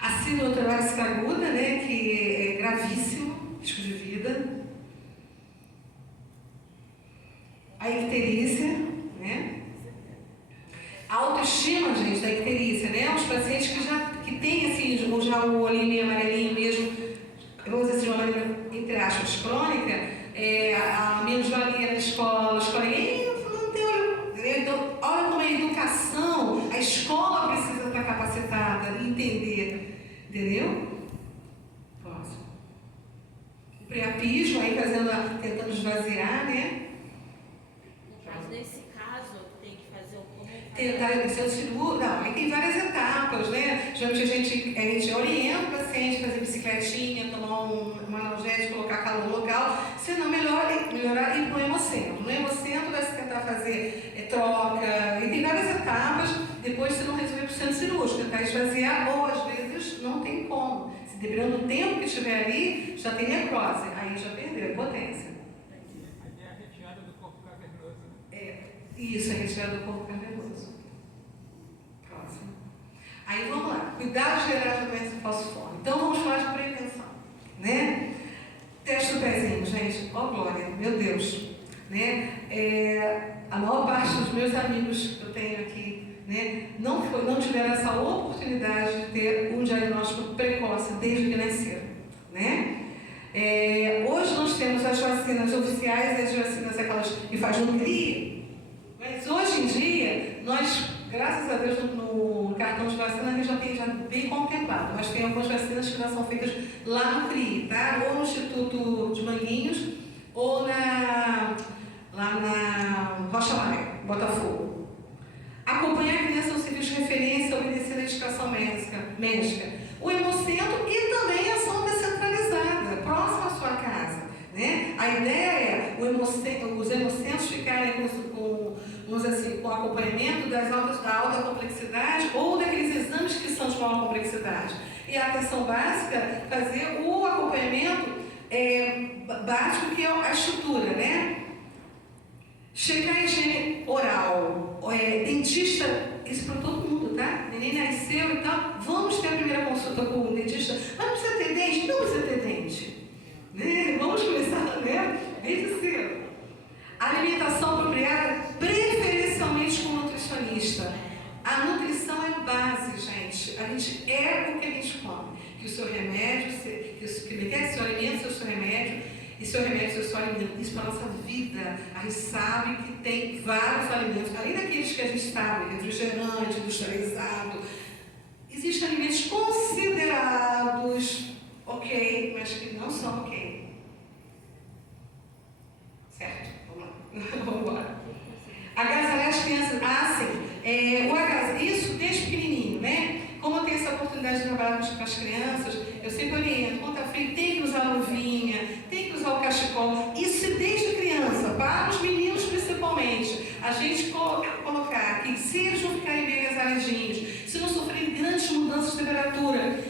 A síndrome torácica aguda, né, que é gravíssimo, risco de vida. A icterícia, né? A autoestima, gente, da icterícia, né? Os pacientes que têm, assim, já o olhinho amarelinho mesmo, vamos dizer assim, uma maneira, entre aspas, crônica, a menos-valia na escola, não tem olho. Então, olha como a educação, a escola precisa estar capacitada e entender, entendeu? Próximo. O priapismo, aí tentando esvaziar, né? Mas nesse caso, tem que fazer o como? Tentar ser cirúrgico, não, aí tem várias etapas, né? Geralmente a gente orienta o paciente a fazer bicicletinha, tomar um analgésico, colocar calor local, senão melhorar ir para o hemocentro. No hemocentro vai se tentar fazer troca, e tem várias etapas, depois se não resolver para o centro cirúrgico, tentar esvaziar, ou às vezes não tem como. Se dependendo do tempo que estiver ali, já tem necrose, aí já perdeu a potência. Aqui é a retirada do corpo cavernoso. Isso, a retirada do corpo cavernoso. Próximo. Aí vamos lá. Cuidados gerais da doença falciforme. Então vamos falar de prevenção, né? Teste do pezinho, gente. Ó glória, meu Deus. Né? A maior parte dos meus amigos que eu tenho aqui, né, não tiveram essa oportunidade de ter um diagnóstico precoce desde que nasceram, né? Hoje nós temos as vacinas oficiais e as vacinas aquelas que fazem no CRI, mas hoje em dia, nós, graças a Deus, no cartão de vacina a gente já tem bem contemplado, mas tem algumas vacinas que já são feitas lá no CRI, tá? Ou no Instituto de Manguinhos, ou lá na Rocha Maia, Botafogo. Acompanhar a criança no serviço de referência, obedecendo a indicação médica. O hemocentro e também a ação descentralizada, próximo à sua casa, né? A ideia é os hemocentros ficarem com acompanhamento da alta complexidade ou daqueles exames que são de maior complexidade. E a atenção básica, fazer o acompanhamento básico, que é a estrutura, né? Checar a higiene oral, dentista, isso para todo mundo, tá? Neném nasceu e tal, vamos ter a primeira consulta com o dentista. Mas não precisa ter dente? Não precisa ter dente. Né? Vamos começar, né? Desde cedo. Alimentação apropriada, preferencialmente com nutricionista. A nutrição é base, gente. A gente é o que a gente come. Que o seu remédio, seu alimento, seu remédio. E seu remédio, seu alimento, isso para a nossa vida. A gente sabe que tem vários alimentos, além daqueles que a gente sabe, refrigerante, industrializado. Existem alimentos considerados ok, mas que não são ok. Certo? Vamos lá. Vamos embora. Agasalhar as crianças. Sim. Isso desde sempre oriento, quando está frio, tem que usar a luvinha, tem que usar o cachecol. Isso desde criança, para os meninos principalmente. A gente colocar que se eles não ficarem bem agasalhadinhos, se não sofrerem grandes mudanças de temperatura,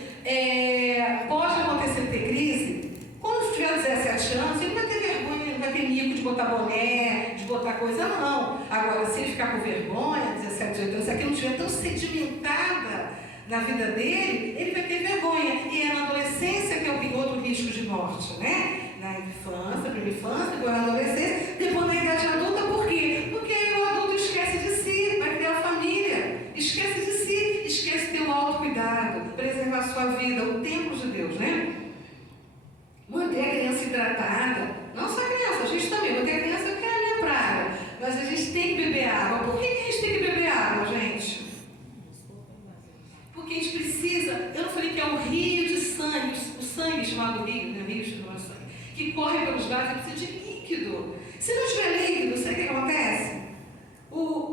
pode acontecer de ter crise. Quando tiver 17 anos, ele não vai ter vergonha, não vai ter mico de botar boné, de botar coisa, não. Agora, se ele ficar com vergonha, 17, 18 anos, se aquilo não estiver tão sedimentada na vida dele, ele vai ter vergonha. E é na adolescência que é o outro risco de morte, né? Na infância, primeira infância, depois na adolescência, depois na idade adulta, por quê? Porque o adulto esquece de si, vai criar a família, esquece de si, esquece de ter o autocuidado, preservar a sua vida, o templo de Deus, né? Manter a criança hidratada, não só a criança, a gente também, manter a criança que é a minha praia, mas a gente tem que beber água. Por que a gente tem que beber água, gente? Porque a gente precisa, eu não falei que é um rio de sangue, o sangue chamado rio, né? Rio chamado sangue, que corre pelos vasos, precisa de líquido. Se não tiver líquido, sabe o que acontece?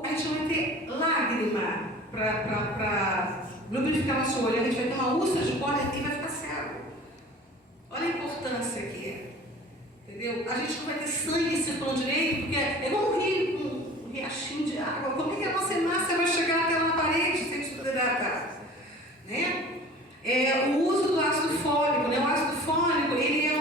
A gente vai ter lágrima para lubrificar nosso olho, a gente vai ter uma úlcera de córnea e vai ficar cego. Olha a importância que é. Entendeu? A gente não vai ter sangue circulando direito, porque é igual um rio, um riachinho de água. Como é que a nossa hemácia vai chegar até lá na parede sem a gente poder hidratar? Né? O uso do ácido fólico, né? O ácido fólico, ele é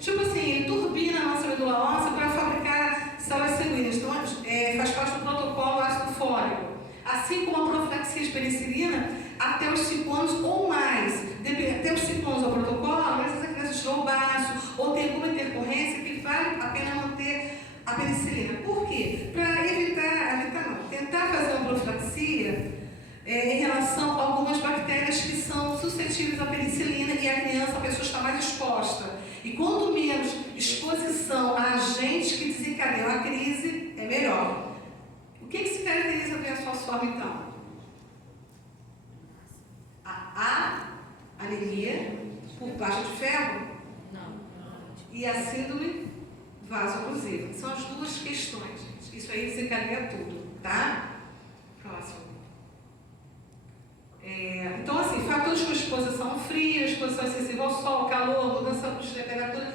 tipo assim, ele turbina a nossa medula óssea para fabricar células sanguíneas. Então, faz parte do protocolo ácido fólico. Assim como a profilaxia de penicilina, até os 5 anos ou mais. Até os 5 anos ao protocolo, mas se a criança tirou o baço ou tem alguma intercorrência, que vale a pena manter a penicilina. Por quê? Para tentar fazer uma profilaxia em relação a algumas bactérias que são suscetíveis à penicilina e a criança, a pessoa está mais exposta. E quanto menos exposição a agentes que desencadeiam a crise, é melhor. O que se caracteriza a doença falciforme, então? A anemia por baixa de ferro e a síndrome vaso-oclusiva. São as duas questões, gente. Isso aí desencadeia tudo, tá? Próximo. Então, assim, fatores como exposição fria, exposição excessiva ao sol, calor, mudança de temperatura,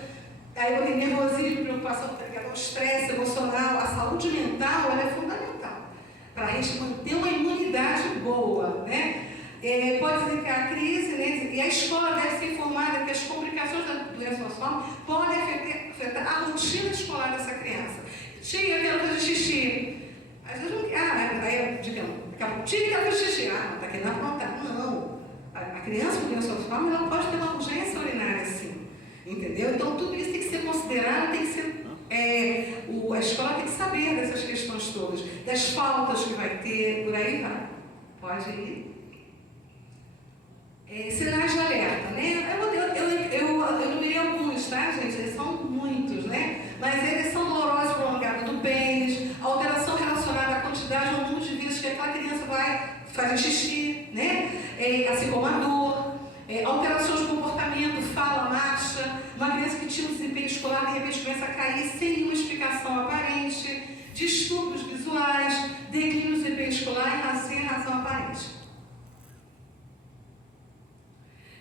aí eu tenho nervosismo, preocupação, o estresse emocional, a saúde mental, ela é fundamental para a gente manter uma imunidade boa, né? Pode desencadear a crise, né? E a escola deve ser informada que as complicações da doença falciforme podem afetar a rotina escolar dessa criança. Tia, eu quero fazer xixi. Às vezes não quer, aí digamos, tia, eu quero fazer xixi. Não está querendo aprontar. Não. A criança com doença falciforme, ela pode ter uma urgência urinária, sim. Entendeu? Então, tudo isso tem que ser considerado, tem que ser... a escola tem que saber dessas questões todas, das faltas que vai ter, por aí vai. Pode ir. Sinais de alerta, né? Eu numerei alguns, tá, gente? Eles são muitos, né? Mas eles são dolorosos, prolongados do pênis, alteração relacionada à quantidade ou número de vezes que aquela criança vai fazer xixi, né? Assim como a dor, alterações de comportamento, fala, marcha, uma criança que tinha um desempenho escolar de repente começa a cair sem nenhuma explicação aparente, distúrbios visuais, declínio do desempenho escolar sem razão aparente.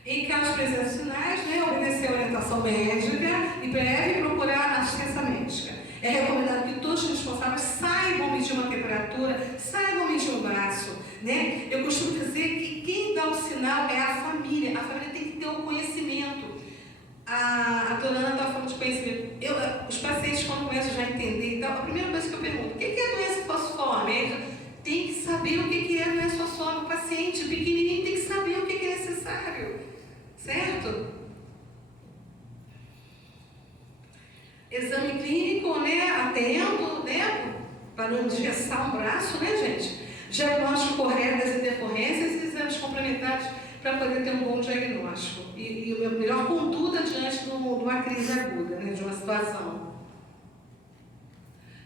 Em caso de presença de sinais, né, obedecer a orientação médica e breve procurar assistência médica. É recomendado que todos os responsáveis saibam medir uma temperatura, saibam medir um braço, né? Eu costumo dizer que quem dá o sinal é a família tem que ter o conhecimento. A dona Ana estava falando de conhecimento. Os pacientes, quando começam já a entender, então, a primeira coisa que eu pergunto, o que é doença falciforme? Tem que saber o que é doença falciforme. O paciente pequenininho tem que saber o que é necessário. Certo? Exame clínico, né? Atento, né? Para não engessar um braço, né, gente? Diagnóstico correto das intercorrências e exames complementares para poder ter um bom diagnóstico. E o melhor conduta diante de uma crise aguda, né? De uma situação.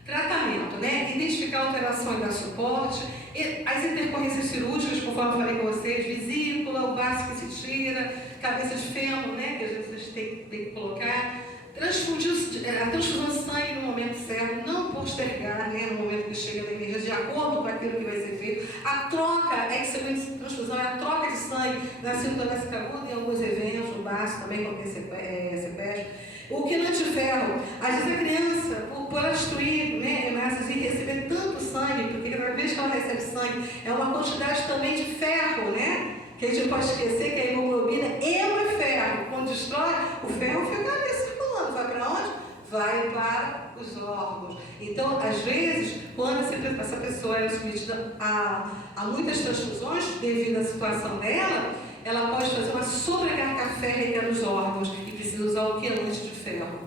Tratamento, né? Identificar a alteração e dar suporte. As intercorrências cirúrgicas, conforme eu falei com vocês, vesícula, o vaso que se tira, cabeça de fêmur, né? Que às vezes vocês têm que colocar. A transfusão de sangue no momento certo, não postergar, né? No momento que chega na emergência, de acordo com aquilo que vai ser feito. A troca, a excelente transfusão é a troca de sangue na síndrome da vesícula aguda, em alguns eventos, no baço também, como tem CPES. O quinante de ferro, às vezes a criança, por instruir, né, hemácias e receber tanto sangue, porque cada vez que ela recebe sangue, é uma quantidade também de ferro, né? Que a gente pode esquecer que a hemoglobina é ferro. Quando destrói, o ferro fica ali circulando. Vai para onde? Vai para os órgãos. Então, às vezes, quando essa pessoa é submetida a muitas transfusões, devido à situação dela, ela pode fazer uma sobrecarga férrica nos órgãos e precisa usar o quelante de ferro.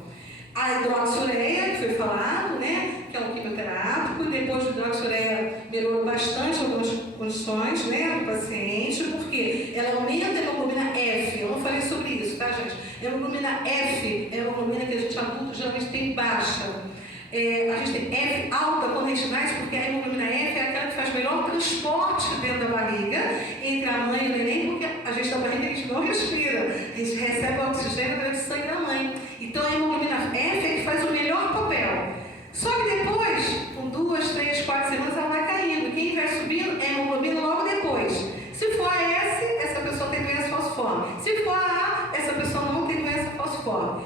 A hidroxiureia, que foi falado, né, que é um quimioterápico, e depois do hidroxiureia melhorou bastante algumas condições, né, do paciente, porque ela aumenta a hemoglobina F. Eu não falei sobre isso, tá, gente? A hemoglobina F é a hemoglobina que a gente adulto geralmente tem baixa. A gente tem F alta quando a gente nasce, porque a hemoglobina F é aquela que faz melhor transporte dentro da barriga, entre a mãe e o neném, porque a gente da barriga a gente não respira, a gente recebe o oxigênio através do sangue da mãe. Então a hemoglobina F é que faz o melhor papel. Só que depois, com 2, 3, 4 semanas, ela vai caindo. Quem vai subindo é a hemoglobina logo depois. Se for a S, essa pessoa tem doença falciforme. Se for a A, essa pessoa não tem doença falciforme.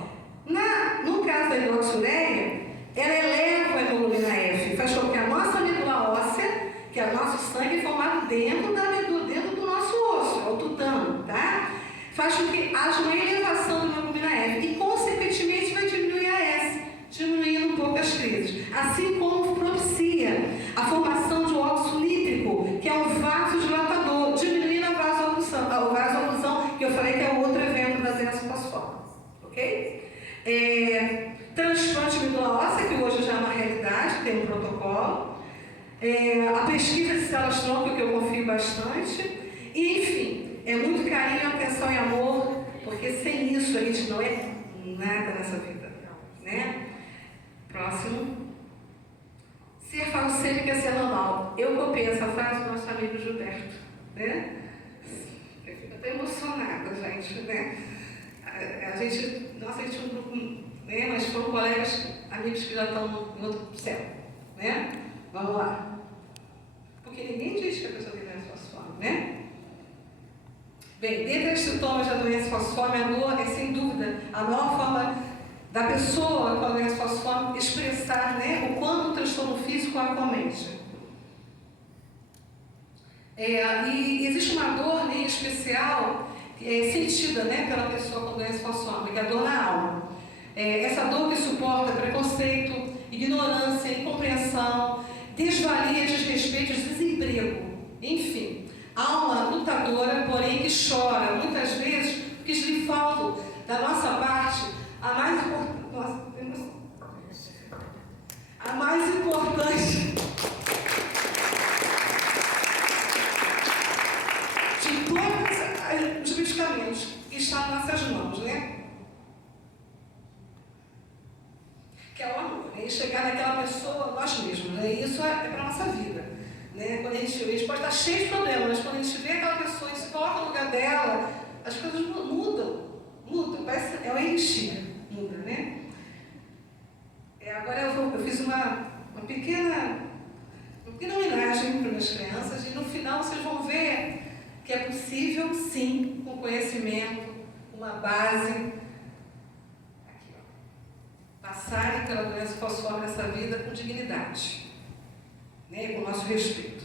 No caso da hidroxiureia, ela eleva a hemoglobina F, faz com que a nossa medula óssea, que é o nosso sangue formado dentro da medula, dentro do nosso osso, é o tutano, tá? Faz com que haja uma elevação da hemoglobina F e, consequentemente, vai diminuir a S, diminuindo um pouco as crises. Assim como propicia a formação de um óxido nítrico, que é um vasodilatador, diminuindo a vasooclusão, que eu falei que é o outro evento da doença falciforme, ok? Transplante de medula óssea, que hoje já é uma realidade, tem um protocolo. A pesquisa de células-tronco, que eu confio bastante. E, enfim, é muito carinho, atenção e amor, porque sem isso a gente não é nada nessa vida, né? Próximo. Ser falcêmica é ser normal. Eu copiei essa frase do nosso amigo Gilberto, né? Eu fico até emocionada, gente, né? A gente é um grupo, né? Mas foram colegas, amigos que já estão em outro céu, né? Vamos lá. Porque ninguém diz que a pessoa tem doença falciforme, né? Bem, dentre os sintomas da doença falciforme, a dor é, sem dúvida, a maior forma da pessoa com a doença falciforme expressar, né, o quanto o transtorno físico a acomete. E existe uma dor, né, especial, sentida, né, pela pessoa com doença falciforme, que é a dor na alma. Essa dor que suporta preconceito, ignorância, incompreensão, desvalia, desrespeito, desemprego, enfim. Alma lutadora, porém que chora, muitas vezes, porque lhe falta da nossa parte a mais importante de todos os medicamentos que estão em nossas mãos, né? Que é o amor, né? E chegar naquela pessoa nós mesmos, né? E isso é para a nossa vida, né? Quando a gente pode estar cheio de problemas, mas quando a gente vê aquela pessoa e se coloca no lugar dela, as coisas mudam, parece, é o elixir, muda, né? Agora eu fiz uma pequena homenagem para minhas crianças, e no final vocês vão ver que é possível, sim, com conhecimento, uma base, aqui, ó, passarem pela doença falciforme nessa vida com dignidade, né, com o nosso respeito.